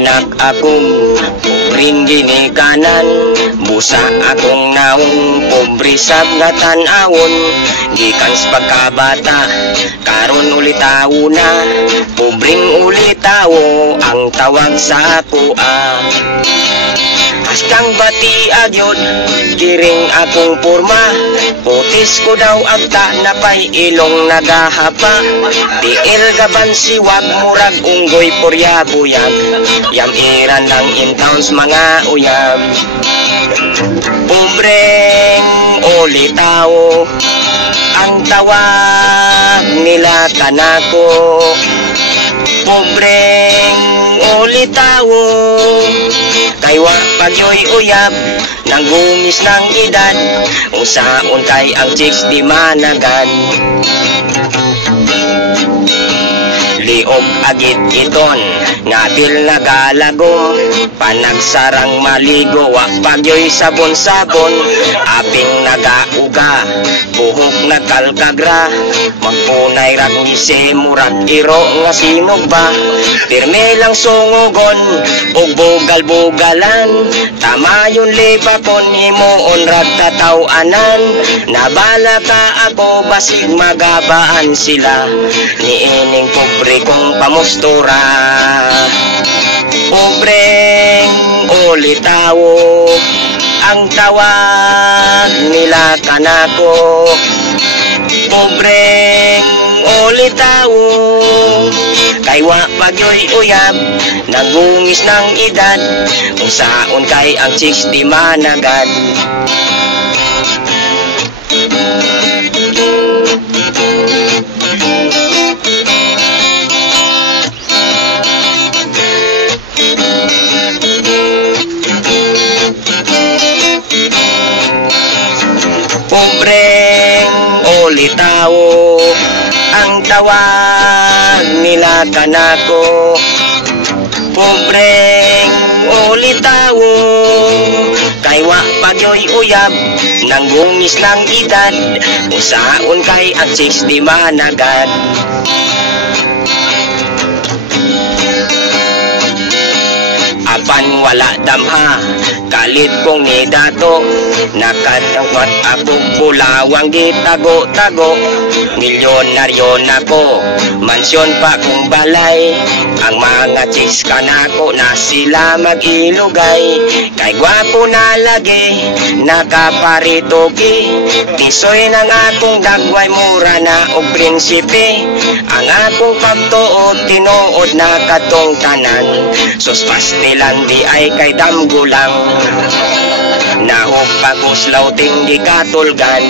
anak akong pobreng ginikanan, busa akong naong pobre sab nga tan-awon. Gikan sa pagkabata karon ulitaw na, pobreng ulitaw ang tawag sa ako. Askang bati agyod, giring akong porma, putis ko daw agta na pay ilong nagahapa. Tiil gaban siwag murag unggoy poryabuyag, yam iran ng in-towns mga uyab. Pobreng ulitaw ang tawag nila kanako, pobreng ulitaw kay wa pagyoy uyab nanggungis ng edad, unsaon kay ang chicks di managan. Liog agit iton ngatil nagalago, panagsarang maligo wa pagyoy sabon-sabon, aping nagauga buhok nagkalkagra, magpunay rag ni se murag iro nga sinog ba. Pirme lang sungugon ug bugal-bugalan, tamayon libakon himuon rag tataw-anan. Nabala ka ako basig magabaan sila, niining pobre kong pamustura. Pobreng ulitaw ang tawag nila kanako, pobreng ulitaw kay wa pagyoy uyab nagungis ng edad, unsaon kay ang chicks di managad. Pobreng ulitaw ang tawag nila kanako, pobreng ulitaw kay wa pagyoy uyab nanggungis ng edad, unsaon kay ang chicks di managad. Apan wala damha kalit kong ni dato, nakatawat ako bulawang gitago-tago. Milyonaryo nako, mansyon pa kong balay, ang mga chicks kanako na sila mag-ilugay. Kay gwapo na lagi, nakaparitoki, tisoy ng akong dagway mura na og prinsipe. Ang akong pagtuod, tinuod na katong tanan, sus pastilan di ay kay damgulang. Nahupagos lauting di katulgan,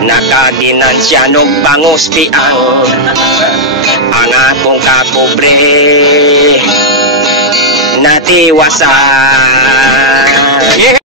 nakaginansya nog bangus piang. Ang akong kapobre natiwasan.